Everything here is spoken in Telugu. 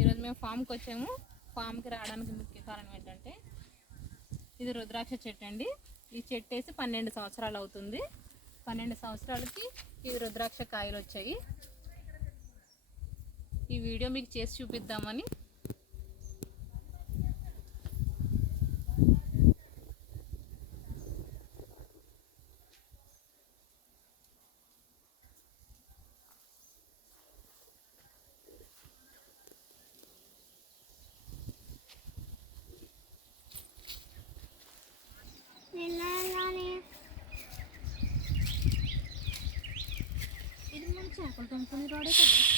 ఈరోజు మేము ఫామ్కి వచ్చాము. ఫామ్కి రావడానికి ముఖ్య కారణం ఏంటంటే ఇది రుద్రాక్ష చెట్టు అండి. ఈ చెట్టు వేసి 12 సంవత్సరాలు అవుతుంది. 12 సంవత్సరాలకి ఇది రుద్రాక్ష కాయలు వచ్చాయి. ఈ వీడియో మీకు చేసి చూపిద్దామని. ఇది మన చేపలు కొనుక్కొని రాడే కదా.